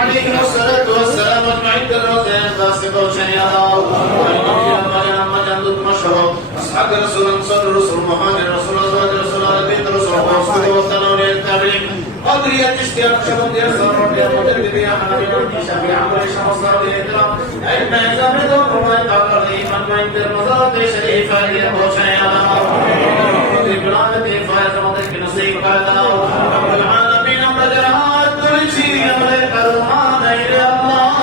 عليه الصلاة والسلام عند الرزاق باسط شيئا مشهور أصحاب رسول صلى رسول مهاجر رسول أزواج رسول البيت رسول وصول والتنور التابعين قدرية اشتياق شباب يرسل ربي المدرب بها حنبيل الكيشة بعمل شمصر بإدراك علم إزام دون رمى قدر إيمان وعند المزارة شريفة يبوشيا بلادتي فائز مدرك نصيب قدر رب العالمين أمرجرات تلشي أمر قرمان إلى الله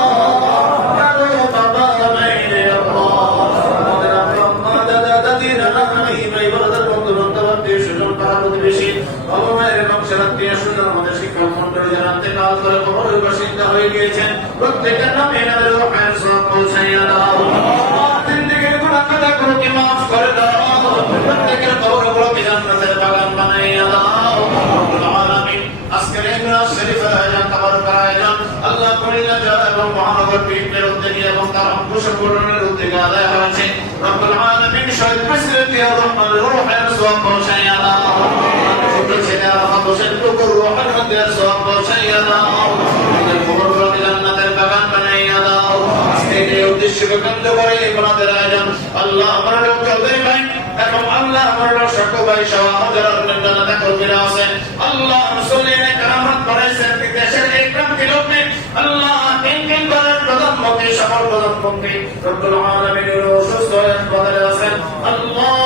প্রত্যেকের নামে রূহের সওয়াব পৌঁছাইয়া দাও জিন্দেগীর গুনাহ খাতাগুলোকে মাফ করে দাও প্রত্যেকের কবরগুলোকে জান্নাতের বাগান বানাইয়া দাও রব্বুল আলামিন আজকের এই মিলাদ শরীফের আয়োজন তাবারক আয়োজন আল্লাহ করিলা যায় এবং মহানগর পীরের উদ্যোগে এবং তার অঙ্কুশপূরণের উদ্যোগে আদায় হয়েছে রব্বুল আলামিন শহীদ প্রেসিডেন্ট রহমান রূহের সওয়াব পৌঁছাইয়া দাও ছেলে আরাফাত হোসেন টুকুর রূহের মধ্যে সওয়াব পৌঁছাইয়া দাও কবরগুলোকে জান্নাতের বাগান বানাইয়া দাও আজকে এই উদ্দেশ্যকে কেন্দ্র করে ইবাদতের আয়োজন আল্লাহ আমার চৌধুরী ভাই এবং আল্লাহ আমার সকল ভাই সহ যারা জান্নাতে কর্মীরা আছেন আল্লাহ মুসলিমে কারামত করেছেন দেশের এই ক্রান্তি লগ্নে আল্লাহ তিন বারের প্রধানমন্ত্রী সকল প্রধানমন্ত্রী রব্বুল আলামিনের অসুস্থ হয়ে হাসপাতালে আছেন আল্লাহ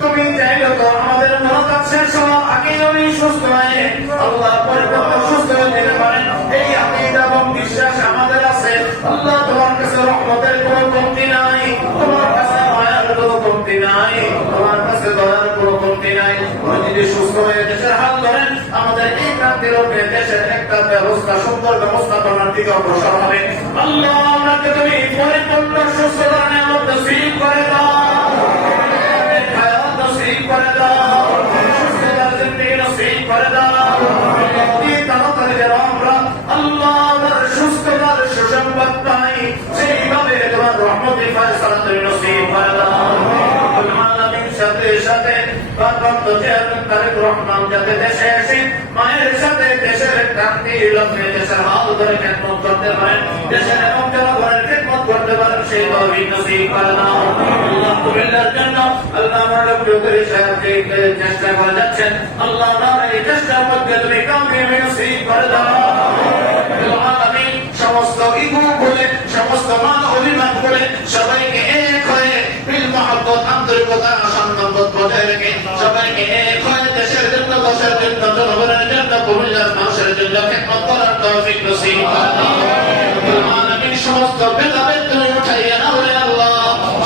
তুমি চাইলে তো আমাদের মনোকাত শেষ হওয়ার আগে উনি সুস্থ হয়ে আল্লাহ পরিপূর্ণ সুস্থ হয়ে দিতে পারেন এই আকীদা এবং বিশ্বাস আমাদের আছে আল্লাহ তোমার কাছে রহমতের কোনো কমতি নাই তোমার কাছে মায়ার কোনো কমতি নাই তোমার কাছে দয়ার কোনো কমতি নাই তুমি যদি সুস্থ হয়ে দেশের হাত ধরেন আমাদের এই ক্রান্তির উপরে দেশের একটা ব্যবস্থা সুন্দর ব্যবস্থা করার দিকে অগ্রসর হবে আল্লাহ আমাকে তুমি পরিপূর্ণ সুস্থতা নিয়ামত নসিব করে দাও হায়াত নসিব করে দাও সুস্থতার জিন্দেগি নসিব করে দাও অতি তাড়াতাড়ি যেন আমরা আল্লাহর সুস্থতার সুসংবাদ পাই সেইভাবে তোমার রহমতে ফয়সালা তুমি নসিব করে দাও সাথে সাথে ভারপ্রাপ্ত চেয়ারম্যান তারেক রহমান যাতে দেশে এসে মায়ের সাথে দেশের ক্রান্তি লগ্নে দেশের হাল ধরে খেদমত করতে পারেন দেশের এবং জনগণের খেদমত করতে পারেন সেই তৌফিক নসিব করে দাও আল্লাহ কুমিল্লার জন্য আল্লাহ আমার চৌধুরী সাহেব যে চেষ্টা করে যাচ্ছেন আল্লাহ আমার এই চেষ্টার মধ্যে তুমি কামিয়াবি নসিব করে দাও আলামিন সমস্ত ইগো বলে সমস্ত মান অভিমান করে সবাইকে এক হয়ে বিল মহব্বত আন্তরিকতা সম্মানবোধ বজায় রেখে সবাইকে এক হয়ে দেশের জন্য দেশের জন্য জনগণের জন্য কুমিল্লার মানুষের জন্য খেদমত করার তৌফিক নসিব করে দাও রব্বুল আলামিন সমস্ত ভেদাভেদ তুমি উঠাইয়া নাও রে আল্লাহ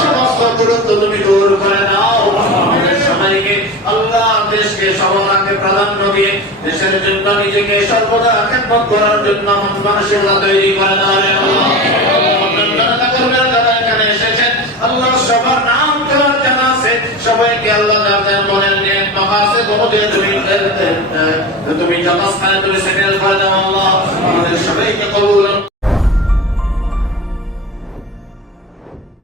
সমস্ত গুরুত্ব তুমি দূর করে দাও আমাদের সবাইকে আল্লাহ দেশকে সবার আগে প্রাধান্য দিয়ে দেশের জন্য নিজেকে সর্বদা খেদমত করার জন্য মানসিকতা তৈরি করে দাও রে আল্লাহ এখানে এসেছেন আল্লাহ সবার নাম তোমার জানা আছে সবাইকে আল্লাহ যাদের মনের নেক মাকাসিদ অনুযায়ী তুমি যথাস্থানে তুমি সেটেল করে দাও আল্লাহ আমাদের সবাইকে কবুল